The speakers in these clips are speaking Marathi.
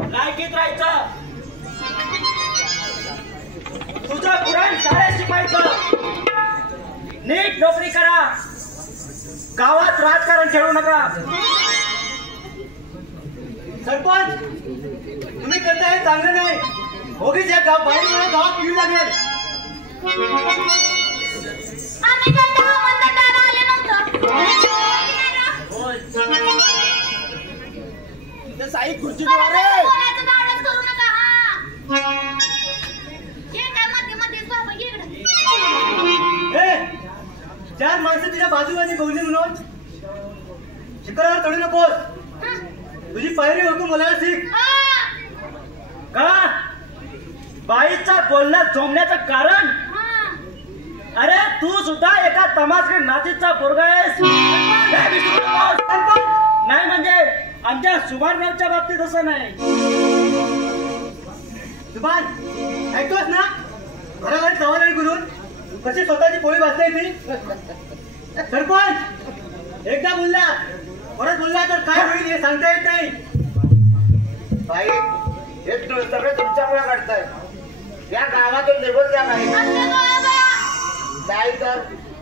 लायकीत राहायचं, तुझं पुराण शाळेत शिकायचं, नीट नोकरी करा, गावात राजकारण खेळू नका. सरपंच तुम्ही करताय चांगलं नाही. होगीच या गाव बाहेर मला गावात पिऊ लागेल. आम्ही करता मंदटाला आले नव्हतं. साई खुर्चीद्वारे कोणाचं नावच करू नका. हे काय मध्ये बाबा इकडे. चार माणसं तुझ्या बाजूबाजू बोलली म्हणून शिखरावर चढू नकोस. तुझी पायरी हुकूम बोलायला शिक. का बाईचा बोलण्यात झोंबण्याचं कारण? अरे तू सुद्धा एका तमाशगड नाचीचा पोरगा आहेस. नाही म्हणजे आमच्या सुभानरावच्या बाबतीत असं नाही. सुभान ऐकतोस ना, घराघरी सवारी करून कशी स्वतःची पोळी वाचता येते. सरपंच एकदा बोलला परत बोलला तर काय होईल हे सांगता येत नाही. बाई हे सगळे तुमच्यामुळे घडतंय. या गावातून निघून जा नाही तर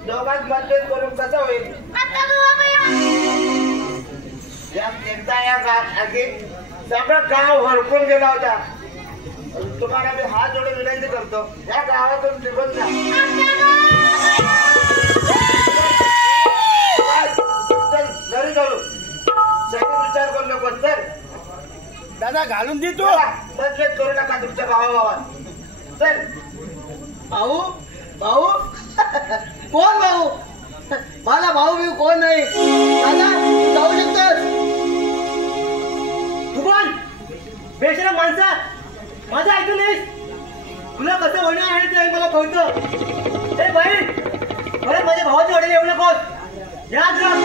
दोघांत मतभेद करून कसं होईल. एकदा या सगळं गाव हरपून गेला होता. तुम्हाला मी हात जोडून विनंती करतो, या गावातून निघून जा. चल घरी जाऊ. सगळं विचार करू नको. चल दादा घालून दे तू. मतभेद करू नका तुमच्या भावाभावात. चल. भाऊ भाऊ कोण भाऊ? मला भाऊ बिऊ कोण नाही. दादा तू जाऊ शकतोस. तू कोण बेशरम माणसा, माझं ऐकून नाहीस. तुला कसं होणार आहे ते मला कळतं. हे बाई परत माझ्या भावाच्या वडील येऊ नकोस. याद राख.